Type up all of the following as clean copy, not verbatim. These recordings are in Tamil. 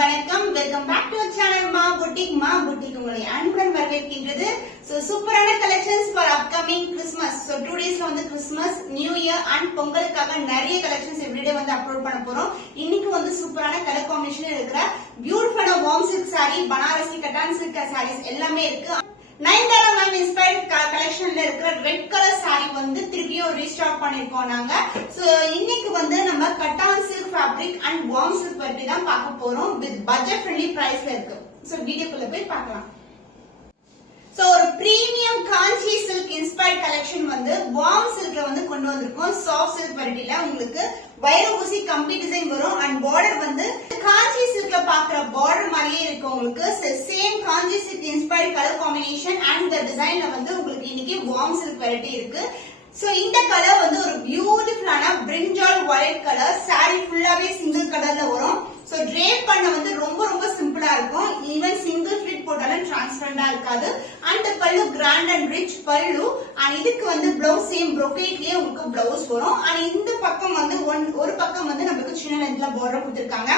வணக்கம், வெல்கம் பேக் டு சேனல் மா புட்டிக் உங்களை அன்புடன் வரவேற்கின்றது. சோ சூப்பரான collections for upcoming Christmas. So 2 டேஸ்ல வந்து கிறிஸ்மஸ், நியூ இயர் அண்ட் பொங்கலுக்காக நிறைய கலெக்ஷன்ஸ் எவ்ரிடே வந்து அப்லோட் பண்ண போறோம். இன்னைக்கு வந்து சூப்பரான கலர் காம்பினேஷன் இருக்கிற பியூட்டிஃபுல்லான warm silk saree, Banarasi cotton silk sarees எல்லாமே இருக்கு. நயன்தாரா மேம் இன்ஸ்பயர்ட் கலெக்ஷன்ல இருக்கிற ரெட் கலர் saree வந்து திருப்பியும் ரீஸ்டாக் பண்ணிருக்கோம் நாங்க. சோ இன்னைக்கு வந்து நம்ம cotton silk fabric and warm silk பத்தி தான் பார்க்க போறோம். வித் பட்ஜெட் ஃப்ரெண்ட்லி பிரைஸ்ல இருக்கு. சோ வீடியோக்குள்ள போய் பார்க்கலாம். சோ ஒரு பிரீமியம் காஞ்சி சில்க் இன்ஸ்பயர்ட் கலெக்ஷன் வந்து வார்ம் சில்க்ல வந்து கொண்டு வந்திருக்கோம். சாஃப்ட் சில்க் வெரைட்டில உங்களுக்கு வைர ஊசி கம்பி டிசைன் வரும் அண்ட் பார்டர் வந்து காஞ்சி சில்க்ல பாக்குற பார்டர் மாதிரியே இருக்கு. உங்களுக்கு same Kanchi silk inspired colour combination and இந்த டிசைன்ல வந்து உங்களுக்கு இன்னைக்கு வார்ம் சில்க் வெரைட்டி இருக்கு. சோ இந்த கலர் வந்து ஒரு பியூட்டிஃபுல்லான பிரிஞ்சால் வயலட் கலர். saree ஃபுல்லாவே சிங்கிள் கலர்ல வரும். சோ drape பண்ண வந்து ரொம்ப ரொம்ப சிம்பிளா இருக்கும். ஈவன் சிங்கிள் ஃபிட் போட்டாலும் டிரான்ஸ்பரண்டா இருக்காது. அண்ட் பல்லு கிராண்ட் அண்ட் ரிச் பல்லு. அண்ட் இதுக்கு வந்து பிளவுஸ் சேம் brocade-லயே உங்களுக்கு பிளவுஸ் வரும். அண்ட் இந்த பக்கம் வந்து ஒரு பக்கம் வந்து நமக்கு சின்ன லென்த்ல பார்டர் கொடுத்திருக்காங்க.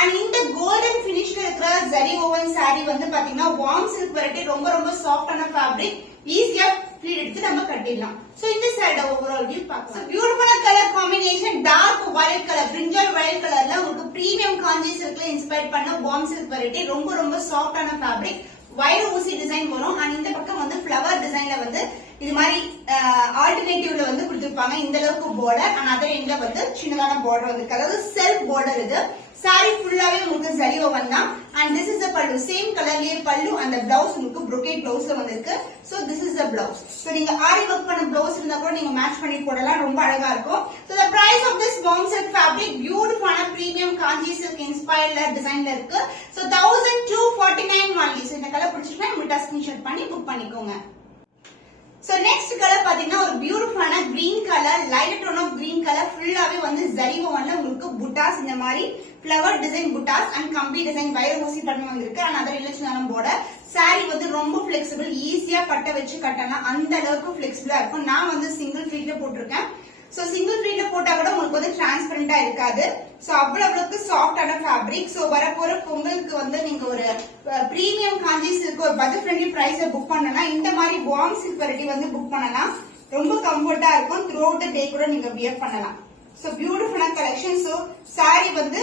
அண்ட் இந்த கோல்டன் பினிஷ்ல இருக்கிற ஜரி ஓவன் saree வந்து பாத்தீங்கன்னா வார்ம் சில்க் வெரைட்டி, ரொம்ப ரொம்ப சாஃப்டான ஃபேப்ரிக். ஈஸியா ஃப்ளீட் எடுத்து நம்ம கட்டிடலாம். சோ இந்த சாரியோட ஓவரால் வியூ பார்க்கலாம். பியூட்டிஃபுல்லான colour combination dark violet colour, brinjal violet கலர்ல உங்களுக்கு பிரீமியம் காஞ்சி சில்க்ல இன்ஸ்பயர் பண்ண வார்ம் சில்க் வெரைட்டி. ரொம்ப ரொம்ப சாஃப்டான ஃபேப்ரிக். வைர ஊசி டிசைன் வரும். அண்ட் இந்த பக்கம் வந்து ஃபிளவர் டிசைன்ல வந்து இது மாதிரி ஆல்டர்னேட்டிவ்ல வந்து கொடுத்திருப்பாங்க. இந்த அளவுக்கு பார்டர் அண்ட் அதர் எண்ட்ல வந்து சின்னதான பார்டர் வந்து அதாவது செல்ஃப் பார்டர். இது saree ஃபுல்லாவே உங்களுக்கு ஜரி ஓவன் தான். அண்ட் திஸ் இஸ் தி பல்லு, சேம் கலர்லயே பல்லு. அந்த பிளவுஸ் உங்களுக்கு brocade பிளவுஸ்ல வந்திருக்கு. So this is the blouse. So நீங்க ஆரி வர்க் பண்ண பிளவுஸ் இருந்தா கூட நீங்க மேட்ச் பண்ணி போடலாம், ரொம்ப அழகா இருக்கும். So the price of this warm silk fabric பியூட்டிஃபுல்லான பிரீமியம் காஞ்சி சில்க் இன்ஸ்பயர்ட்ல டிசைன்ல இருக்கு. So 1249 only. சோ இந்த கலர் பிடிச்சிருந்தா நீங்க ஸ்கிரீன்ஷாட் பண்ணி புக் பண்ணிக்கோங்க. சோ நெக்ஸ்ட் கலர் பாத்தீங்கன்னா ஒரு பியூட்டிஃபுல்லான green colour, light tone of green colour. ஃபுல்லாவே வந்து ஜரி ஓவன்ல உங்களுக்கு புட்டாஸ், இந்த மாதிரி ஃபிளவர் டிசைன் புட்டாஸ் அண்ட் கம்பி டிசைன் வைர ஊசி பண்ணி வந்திருக்கு. அண்ட் அதர் இலட்சணான பார்டர். saree வந்து ரொம்ப பிளெக்சிபிள், ஈஸியா பட்ட வச்சு கட்டலாம், அந்த அளவுக்கு பிளெக்சிபிளா இருக்கும். நான் வந்து சிங்கிள் ஃபிளீட்ல போட்டிருக்கேன். சோ சிங்கிள் ஃபிளீட்ல போட்டா கூட உங்களுக்கு வந்து டிரான்ஸ்பரண்டா இருக்காது. சோ அவ்வளவுக்கு சாஃப்டான ஃபேப்ரிக். சோ வரப்போற பொங்கலுக்கு வந்து நீங்க ஒரு பிரீமியம் காஞ்சி சில்க் ஒரு பட்ஜெட் ஃப்ரெண்ட்லி பிரைஸ்ல புக் பண்ணலாம். இந்த மாதிரி வார்ம் சில்க் வெரைட்டி வந்து புக் பண்ணலாம். ரொம்ப கம்ஃபர்ட்டா இருக்கும். த்ரூ அவுட் தி டே கூட நீங்க வியர் பண்ணலாம். சோ பியூட்டிஃபுல்லான கலெக்ஷன். சோ saree வந்து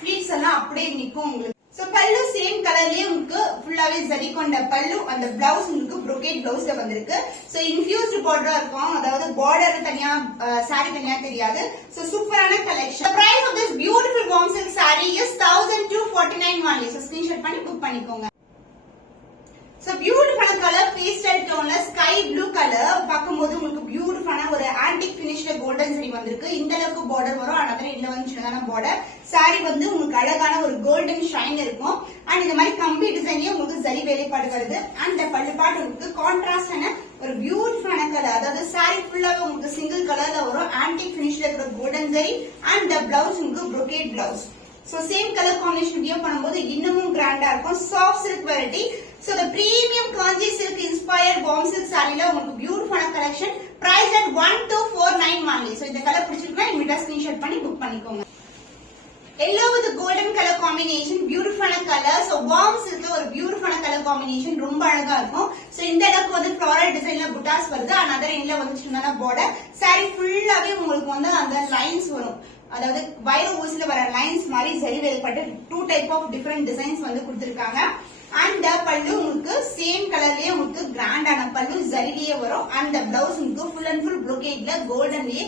ஃபிளீட்ஸ் எல்லாம் அப்படியே நிக்கும் உங்களுக்கு. சோ பல்லு சேம் கலர்லயே உங்களுக்கு ஃபுல்லாவே ஜரி கொண்ட பல்லு. அந்த பிளவுஸ் உங்களுக்கு brocade பிளவுஸ்ல வந்திருக்கு. சோ இன்ஃபியூஸ்ட் பார்டரா இருக்கும், அதாவது பார்டர் தனியா saree தனியா தெரியாது. சோ சூப்பரான collection. Price of this beautiful warm silk saree is 1249 only. So screenshot பண்ணி புக் பண்ணிக்கோங்க. சோ பியூட்டிஃபுல்லான கலர் பேஸ்டல் டோன்ல ஸ்கை ப்ளூ கலர். பாக்கும்போது உங்களுக்கு பியூட்டிஃபுல்லான ஒரு ஆன்டிக் பினிஷ்ல கோல்டன் ஜரி வந்திருக்கு. இந்த அளவுக்கு பார்டர் வரும். அதனால இதுல வந்து சின்னதான பார்டர். saree வந்து உங்களுக்கு அழகான ஒரு கோல்டன் ஷைன் இருக்கும். அண்ட் இந்த மாதிரி கம்பி டிசைன்லயே உங்களுக்கு ஜரி வேலைப்பாடு வருது. அண்ட் பல்லு பாட்டு உங்களுக்கு கான்ட்ராஸ்டான ஒரு பியூட்டிஃபுல்லான கலர், அதாவது saree ஃபுல்லாவே உங்களுக்கு சிங்கிள் கலர்ல வரும். ஆன்டிக் பினிஷ்ல இருக்கிற கோல்டன் ஜரி அண்ட் பிளவுஸ் உங்களுக்கு brocade blouse. So same colour combination wear பண்ணும்போது இன்னமும் கிராண்டா இருக்கும். Soft silk variety. So the premium Kanchi silk inspired warm silk சாரில உங்களுக்கு பியூட்டிஃபுல்லான collection. Price at 1249 only. So இந்த கலர் பிடிச்சிருக்கா இமிடியா ஸ்கிரீன்ஷாட் பண்ணி புக் பண்ணிக்கோங்க. Yellow with golden colour combination, பியூட்டிஃபுல்லான கலர். சோ வார்ம் சில்க்ல ஒரு பியூட்டிஃபுல்லான கலர் காம்பினேஷன், ரொம்ப அழகா இருக்கும். சோ இந்த அளவுக்கு வந்து ஃப்ளாரல் டிசைன்ல புட்டாஸ் வருது. another எண்ட்ல வந்து சின்னதா பார்டர். saree ஃபுல்லாவே உங்களுக்கு வந்து அந்த லைன்ஸ் வரும், அதாவது வைர ஊசில வர லைன்ஸ் மாதிரி ஜரி வேலைப்பட்டு 2 டைப் ஆஃப் டிஃபரெண்ட் டிசைன்ஸ் வந்து கொடுத்திருக்காங்க. அண்ட் பல்லு உங்களுக்கு சேம் கலர்லயே உங்களுக்கு கிராண்டான பல்லு ஜரிலயே வரும். அண்ட் பிளவுஸ் உங்களுக்கு ஃபுல் அண்ட் ஃபுல் brocade-ல கோல்டன்லயே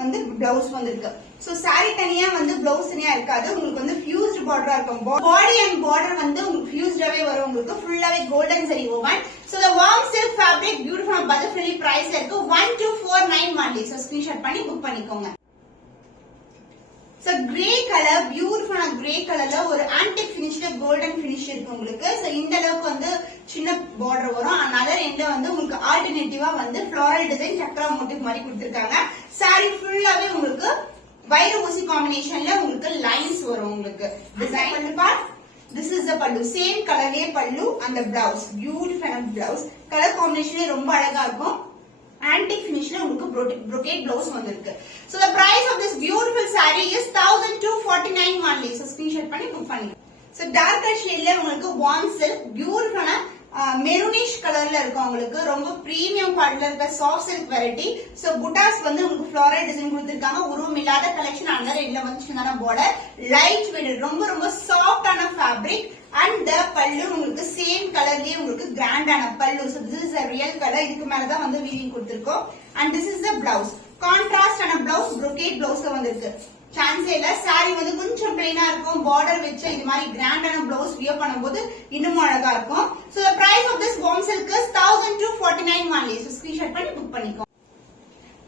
வந்து பிளவுஸ் வந்திருக்கு. சோ saree தனியா வந்து பிளவுஸ் தனியா இருக்காது, உங்களுக்கு வந்து ஃபியூஸ்ட் பார்டரா இருக்கும். பாடி அண்ட் பார்டர் வந்து உங்களுக்கு ஃபியூஸ்டாவே வரும். உங்களுக்கு ஃபுல்லாவே golden zari woven. So the warm silk fabric beautiful budget friendly பிரைஸ்ல இருக்கு. 1249 only. சோ ஸ்கிரீன்ஷாட் பண்ணி புக் பண்ணிக்கோங்க. சோ கிரே கலர், பியூட்டிஃபுல்லான கிரே கலர்ல ஒரு ஆன்டிக் பினிஷ்ல கோல்டன் பினிஷ் இருக்கு உங்களுக்கு. சோ இந்த அளவுக்கு வந்து சின்ன பார்டர் வரும். அதர் எண்ட்ல வந்து உங்களுக்கு ஆல்டர்னேட்டிவா வந்து ஃப்ளாரல் டிசைன் சக்கரா மோட்டிவ் மாதிரி கொடுத்திருக்காங்க. saree ஃபுல்லாவே உங்களுக்கு வைர ஊசி காம்பினேஷன்ல உங்களுக்கு லைன்ஸ் வரும். உங்களுக்கு டிசைன் பண்ணி பார். This is the pallu, same colorலயே pallu and the blouse, beautiful blouse. Color combination ரொம்ப அழகா இருக்கும். Antique finishல உங்களுக்கு brocade blouse வந்திருக்கு. So the price of this beautiful saree is 1249 only. So screenshot screenshot பண்ணி புக் பண்ணிக்கோங்க. சோ டார்க்கர் ஷேட்ல உங்களுக்கு வார்ம் சில்க் பியூட்டிஃபுல்லான மெரூனிஷ் கலர்ல இருக்கும். உங்களுக்கு ரொம்ப பிரீமியம் குவாலிட்டில இருக்க சாஃப்ட் சில்க் வெரைட்டி. சோ புட்டாஸ் வந்து உங்களுக்கு ஃப்ளோரல் டிசைன் கொடுத்திருக்காங்க. உருவம் இல்லாத கலெக்ஷன் அண்டர் எண்ட்ல வந்து சின்னதான பார்டர், லைட் வெயிட், ரொம்ப ரொம்ப சாஃப்டான ஃபேப்ரிக். அண்ட் பல்லு உங்களுக்கு சேம் கலர்லயே உங்களுக்கு கிராண்டான பல்லு. So this is a real color. இதுக்கு மேல தான் வந்து வீவிங் கொடுத்திருக்கோம். And this is the blouse. கான்ட்ராஸ்டான பிளவுஸ், brocade பிளவுஸ்ல வந்திருக்கு. சான்ஸே இல்ல. சாரி வந்து கொஞ்சம் பிளைனா இருக்கும். பார்டர் வச்ச இது மாதிரி கிராண்டான பிளவுஸ் வியர் பண்ணும்போது இன்னும் அழகா இருக்கும். So the price of this warm silk is 1249 only. So screenshot பண்ணி புக் பண்ணிக்கோ.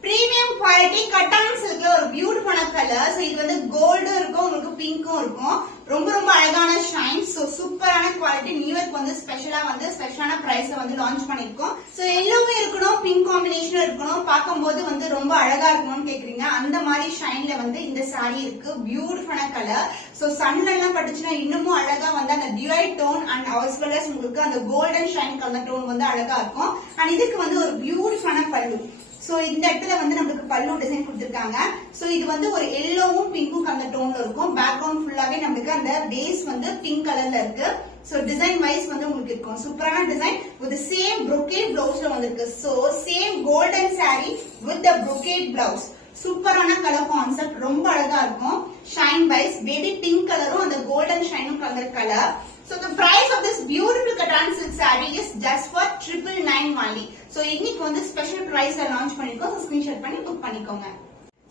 பிரீமியம் குவாலிட்டி கட்டான் சில்க்ல ஒரு பியூட்டிஃபுல்லான கலர். சோ இது வந்து கோல்டும் இருக்கும், உங்களுக்கு பிங்க்கும் இருக்கும். ரொம்ப ரொம்ப அழகான ஷைன். சோ சூப்பரான குவாலிட்டி. நியூ இயர்க்கு வந்து ஸ்பெஷலான பிரைஸ்ல வந்து லான்ச் பண்ணிருக்கோம். சோ எல்லோமே இருக்கணும், பிங்க் காம்பினேஷன் இருக்கணும், பார்க்கும்போது வந்து ரொம்ப அழகா இருக்கணும்னு கேக்குறீங்க. அந்த மாதிரி ஷைன்ல வந்து இந்த சாரி இருக்கு. பியூட்டிஃபுல்லான கலர். சோ சன்ல எல்லாம் பட்டுச்சுன்னா இன்னமும் அழகா வந்து அந்த டியூட் tone and as well as உங்களுக்கு அந்த கோல்டன் ஷைன் கலர் டோன் வந்து அழகா இருக்கும். அண்ட் இதுக்கு வந்து ஒரு பியூட்டிஃபுல்லான பல்லு. சோ இந்த இடத்துல வந்து நமக்கு பல்லு டிசைன் கொடுத்திருக்காங்க. சோ இது வந்து ஒரு எல்லோவும் பிங்க்கும் கலர் டோன்ல இருக்கும். பேக்ரவுண்ட் ஃபுல்லாவே நமக்கு அந்த பேஸ் வந்து பிங்க் கலர்ல இருக்கு. சோ டிசைன் வைஸ் வந்து உங்களுக்கு இருக்கும். சூப்பரான டிசைன் வித் சேம் brocade பிளவுஸ்ல வந்திருக்கு. So same golden saree with the brocade blouse. சூப்பரான கலர் கான்செப்ட், ரொம்ப அழகா இருக்கும். ஷைன் வைஸ் பேபி பிங்க் கலரும் அந்த கோல்டன் ஷைனும் colour. So the price of this beautiful cotton silk saree is just for 999 only. So இன்னைக்கு வந்து ஸ்பெஷல் பிரைஸ்ல லான்ச் பண்ணிருக்கோம். So screenshot பண்ணி புக் பண்ணிக்கோங்க.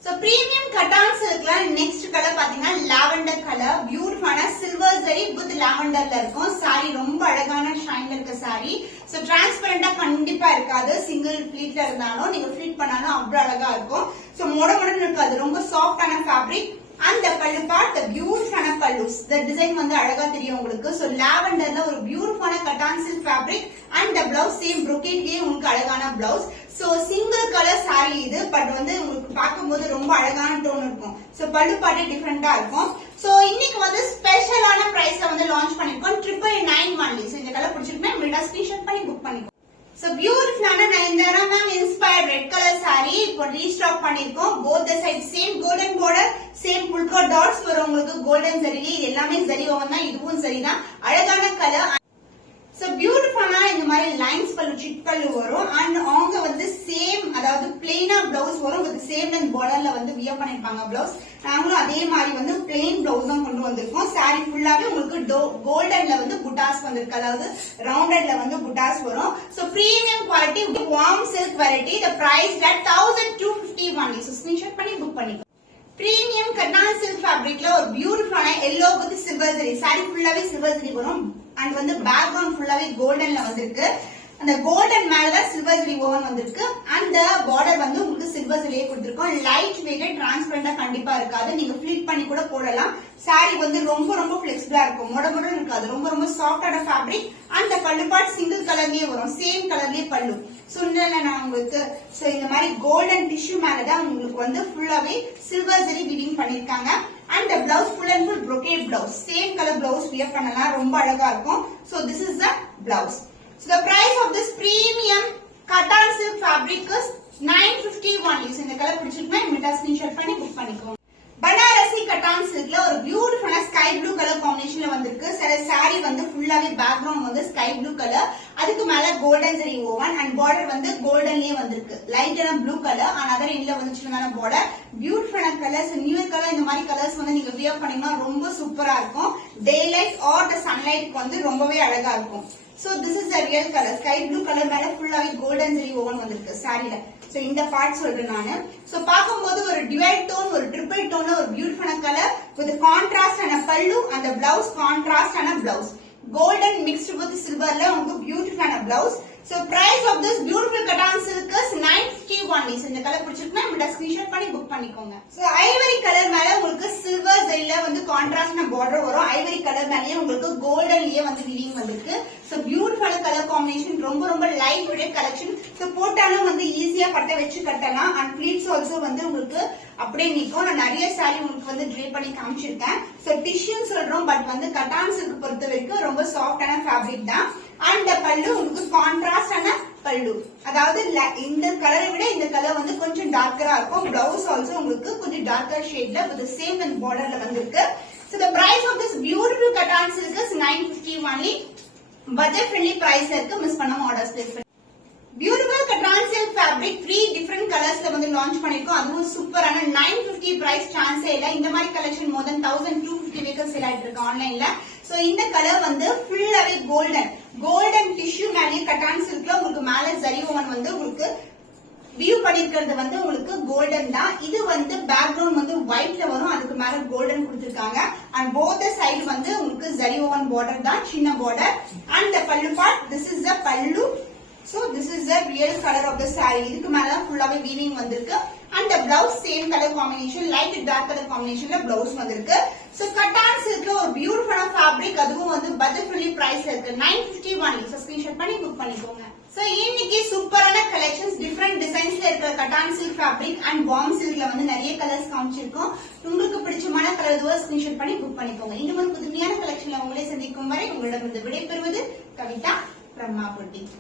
So premium cotton silkல next colour பாத்தீங்கன்னா லாவெண்டர் கலர். பியூட்டிஃபுல்லான சில்வர் ஜரி வித் லாவெண்டர்ல இருக்கும். saree ரொம்ப அழகான ஷைன்ல இருக்க saree. So டிரான்ஸ்பரண்டா கண்டிப்பா இருக்காது. சிங்கிள் ஃபிளீட்ல இருந்தாலும் நீங்க ஃபிளீட் பண்ணாலும் அவ்வளவு அழகா இருக்கும். So மொடமொடன்னு இருக்காது. ரொம்ப சாஃப்டான ஃபேப்ரிக். அந்த பல்லு பார்ட் பியூட்டிஃபுல்லான பல்லுஸ். இந்த டிசைன் வந்து அழகா தெரியும் உங்களுக்கு. சோ லாவெண்டர்ல ஒரு பியூட்டிஃபுல்லான cotton silk fabric and the blouse same brocade உங்களுக்கு அழகான blouse. So single colour saree இது. பட் வந்து உங்களுக்கு பார்க்கும்போது ரொம்ப அழகான டோன் இருக்கும். சோ பல்லு பார்ட் டிஃபரெண்டா இருக்கும். சோ இன்னைக்கு வந்து ஸ்பெஷலான பிரைஸ்ல வந்து லான்ச் பண்ணிருக்கோம். 999 only. சோ இந்த கலர் பிடிச்சிருக்குன்னா மீடியா ஸ்கிரீன்ஷாட் பண்ணி புக் பண்ணிக்கோ. So beautiful Nayandara ma'am inspired red color saree இப்போ ரீஸ்டாக் பண்ணிருக்கோம். both the side same golden border, same polka dots வரும் உங்களுக்கு golden ஜரிலே. இது எல்லாமே ஜரி ஓவன் தான், இதுவும் ஜரி தான். அழகான கலர். So beautiful இந்த மாதிரி லைன்ஸ் பல்லு, சிட் பல்லு வரும். அண்ட் அவங்க வந்து சேம், அதாவது பிளெயினா பிளவுஸ் வரும். வித் சேம் அண்ட் பார்டர்ல வந்து வியர் பண்ணிருப்பாங்க பிளவுஸ். நாங்களும் அதே மாதிரி வந்து பிளெயின் பிளவுஸ் தான் கொண்டு வந்திருக்கோம். சாரி ஃபுல்லாவே உங்களுக்கு கோல்டன்ல வந்து புட்டாஸ் வந்திருக்கு, அதாவது ரவுண்டட்ல வந்து புட்டாஸ் வரும். So premium quality warm silk variety. The price at 1250 only. So screenshot பண்ணி புக் பண்ணிக்கோ. பிரீமியம் கட்டான் சில்க் ஃபேப்ரிக்ல ஒரு பியூட்டிஃபுல்லான yellow with silver zari. Sari ஃபுல்லாவே சில்வர் ஜரி வரும். அண்ட் வந்து பேக்ரவுண்ட் ஃபுல்லாவே கோல்டன்ல வந்திருக்கு. அந்த கோல்டன் மேலதான் சில்வர் ஜரி ஓவன் வந்திருக்கு. அந்த பார்டர் வந்து உங்களுக்கு சில்வர் ஜரியே கொடுத்திருக்கோம். லைட் வெயிட், டிரான்ஸ்பரண்டா கண்டிப்பா இருக்காது. நீங்க ஃபிளிட் பண்ணி கூட போடலாம். சாரி வந்து ரொம்ப ரொம்ப பிளெக்சிபிளா இருக்கும். மொட இருக்காது. ரொம்ப ரொம்ப சாஃப்டான ஃபேப்ரிக். அந்த பல்லு பார்ட் சிங்கிள் கலர்லயே வரும். சேம் கலர்லயே பல்லு. சொன்னேன்ல நான் உங்களுக்கு. சோ இந்த மாதிரி கோல்டன் டிஷ்யூ மேலதான் உங்களுக்கு வந்து ஃபுல்லாவே சில்வர் ஜரி வீவிங் பண்ணிருக்காங்க. And blouse full and full brocade blouse. Same colour blouse wear பண்ணலாம். ரொம்ப அழகா இருக்கும். So this is the blouse. So the price of this premium cotton silk fabric is 950 only. So இந்த கலர் பிடிச்சிருக்குன்னா மீட்டா ஸ்கிரீன்ஷாட் பண்ணி புக் பண்ணிக்கோங்க. பனாரசி கட்டான் சில்க்ல ஒரு பியூட்டிஃபுல்லான ஸ்கை ப்ளூ கலர் காம்பினேஷன்ல வந்திருக்கு. சில saree வந்து ஃபுல்லாவே பேக்ரவுண்ட் வந்து ஸ்கை ப்ளூ கலர். அதுக்கு மேல golden zari woven and border வந்து கோல்டன்லயே வந்திருக்கு. லைட்டான ப்ளூ கலர். ஆனா அதர் எண்ட்ல வந்து சின்னதான பார்டர். பியூட்டிஃபுல்லான கலர்ஸ். நியூ இயர் கலர் இந்த மாதிரி கலர்ஸ் வந்து நீங்க வியர் பண்ணீங்கன்னா ரொம்ப சூப்பரா இருக்கும். டே லைட் ஆர் த சன்லைட்க்கு வந்து ரொம்பவே அழகா இருக்கும். So this is the real color. Sky blue color மேல ஃபுல்லாவே கோல்டன் ஜரி ஓவன் வந்திருக்கு சாரில. சோ இந்த பார்ட் சொல்றேன் நானு. சோ பாக்கும்போது ஒரு டிவைட் டோன், ஒரு ட்ரிபிள் டோன்ல ஒரு பியூட்டிஃபுல்லான கலர் வித் கான்ட்ராஸ்ட் ஆன பல்லு. அந்த பிளவுஸ் கான்ட்ராஸ்ட் ஆன பிளவுஸ். கோல்டன் மிக்ஸ்ட் வித் சில்வர்ல உங்களுக்கு பியூட்டிஃபுல்லான blouse. So price of this beautiful cotton silk is 950 only. இந்த கலர் பிடிச்சிருக்குன்னா மீட்டா ஸ்கிரீன்ஷாட் பண்ணி புக் பண்ணிக்கோங்க. சோ ஐவரி கலர் மேல உங்களுக்கு சில்வர் ஜரில வந்து கான்ட்ராஸ்ட்ன பார்டர் வரும். ஐவரி கலர் மேலயே உங்களுக்கு கோல்டன்லயே வந்து வீவிங் வந்திருக்கு. So beautiful colour combination. ரொம்ப ரொம்ப லைட் வெயிட் கலெக்ஷன். சோ போட்டாலும் வந்து ஈஸியா பட்ட வச்சு கட்டலாம். அண்ட் ப்ளீட்ஸ் ஆல்சோ வந்து உங்களுக்கு அப்படியே நிக்கும். நான் நிறைய சாரி உங்களுக்கு வந்து ட்ரே பண்ணி காமிச்சிருக்கேன். சோ டிஷ்யூ சொல்றோம், பட் வந்து கட்டான் சில்க் பொறுத்த வரைக்கும் ரொம்ப சாஃப்டான ஃபேப்ரிக் தான். அண்ட் பல்லு உங்களுக்கு கான்ட்ராஸ்டான பல்லு, அதாவது இந்த கலரை விட இந்த கலர் வந்து கொஞ்சம் டார்க்கரா இருக்கும். பிளவுஸ் ஆல்சோ உங்களுக்கு கொஞ்சம் டார்க்கர் ஷேட்ல வித் சேம் அண்ட் பார்டர்ல வந்திருக்கு. So the price of this beautiful cotton silk is 950 only. Budget friendly price இருக்கு, மிஸ் பண்ணாம ஆர்டர்ஸ் பிளேஸ் பண்ணுங்க. Beautiful cotton silk fabric 3 different colors ல வந்து லான்ச் பண்ணிருக்கோம். அதுவும் சூப்பரான 950 price சான்ஸே இல்ல. இந்த மாதிரி collection more than 1250 vehicles sale ஆயிட்டு இருக்கு ஆன்லைன்ல. சோ இந்த கலர் வந்து ஃபுல்லாவே கோல்டன் டிஷ்யூ மேலே cotton silkல உங்களுக்கு மேல ஜரி ஓவன் வந்து உங்களுக்கு வியூ பண்ணிருக்கிறது வந்து உங்களுக்கு கோல்டன் தான். இது வந்து பேக்ரவுண்ட் வந்து ஒயிட்ல வரும், அதுக்கு மேல கோல்டன் கொடுத்திருக்காங்க. அண்ட் போத் சைடு வந்து உங்களுக்கு ஜரி ஓவன் பார்டர் தான், சின்ன பார்டர். அண்ட் the பல்லு பார்ட், this is the பல்லு. So this is the real color of the saree. இதுக்கு மேல ஃபுல்லாவே வீவிங் வந்திருக்கு. And the blouse same color combination, light dark color combinationல blouse வந்திருக்கு. So cotton silkல ஒரு பியூட்டிஃபுல்லான fabric, அதுவும் வந்து budget friendly price இருக்கு. 950 only. So screenshot பண்ணி புக் பண்ணிக்கோங்க. So இன்னைக்கு சூப்பரான கலெக்ஷன்ஸ் டிஃபரெண்ட் டிசைன்ஸ்ல இருக்கிற cotton silk fabric and warm silkல வந்து நிறைய கலர்ஸ் காமிச்சிருக்கோம். உங்களுக்கு பிடிச்சமான கலர் எதுவோ ஸ்கிரீன்ஷாட் பண்ணி புக் பண்ணிக்கோங்க. இன்னும் ஒரு புதுமையான கலெக்ஷன்ல உங்களை சந்திக்கும் வரை உங்களிடம் விடைபெறுவது கவிதா from Ma Boutique.